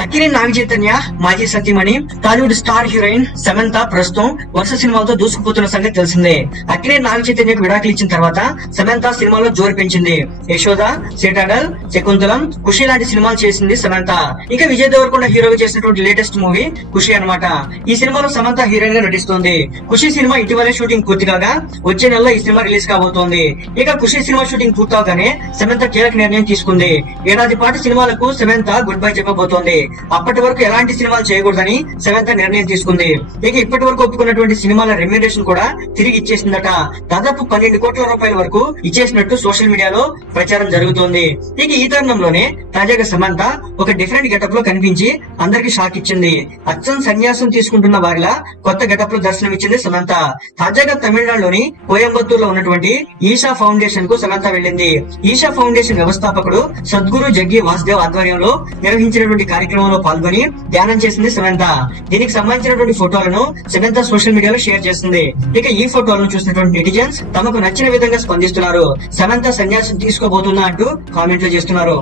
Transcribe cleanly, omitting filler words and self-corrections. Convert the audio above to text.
అక్కినేని నాగచైతన్య మాజీ సతీమణి Tollywood star heroine Samantha ప్రస్తుతం వరుస సినిమాలతో దూసుకుపోతున్న సంగతి తెలిసిందే. అక్కినేని నాగచైతన్యకు విడాకులు ఇచ్చిన తర్వాత సమంత సినిమాలో జోరు పెంచింది. యశోద, సిటాడల్, శకుంతలం, ఖుషి లాంటి సినిమాలు చేసింది సమంత. ఇక విజయ్ దేవరకొండ హీరోగా చేసినటువంటి లేటెస్ట్ మూవీ ఖుషి అన్నమాట. ఈ సినిమాలో సమంత హీరోయిన్ గా నటిస్తోంది. ఖుషి సినిమా ఇటీవలే షూటింగ్ పూర్తి కాగా వచ్చే నెలలో ఈ సినిమా రిలీజ్ కాబోతోంది. ఇక ఖుషి సినిమా షూటింగ్ పూర్తవగానే సమంత కీలక నిర్ణయం తీసుకుంది. ఏడాది పాటు సినిమాలకు సమంత గుడ్ బై చెప్పబోతోంది. అప్పటి వరకు ఎలాంటి సినిమాలు చేయకూడదని సమంత నిర్ణయం తీసుకుంది. ఇక ఇప్పటి వరకు ఒప్పుకున్నటువంటి సినిమాల రెమ్యునరేషన్ కూడా తిరిగి ఇచ్చేసిందట. దాదాపు 12 కోట్ల రూపాయల వరకు ఇచ్చేసినట్టు సోషల్ మీడియాలో ప్రచారం జరుగుతోంది. ఇక ఈ తరుణంలోనే తాజాగా సమంత ఒక డిఫరెంట్ గెటప్ లో కనిపించి అందరికి షాక్ ఇచ్చింది. అచ్చం సన్యాసం తీసుకుంటున్న వారిలా కొత్త గెటప్ లో దర్శనం ఇచ్చింది సమంత. తాజాగా తమిళనాడులోని కోయంబత్తూర్ లో ఉన్నటువంటి ఈషా ఫౌండేషన్ కు సమంత వెళ్ళింది. ఈషా ఫౌండేషన్ వ్యవస్థాపకుడు సద్గురు జగ్గి వాసుదేవ్ ఆధ్వర్యంలో నిర్వహించినటువంటి కార్యక్రమంలో పాల్గొని ధ్యానం చేసింది సమంత. దీనికి సంబంధించినటువంటి ఫోటోలను సమంత సోషల్ మీడియాలో షేర్ చేసింది. ఇక ఈ ఫోటోలను చూసినటువంటి నెటిజన్స్ తమకు నచ్చిన విధంగా స్పందిస్తున్నారు. సమంత సన్యాసం తీసుకోబోతుందా అంటూ కామెంట్లు చేస్తున్నారు.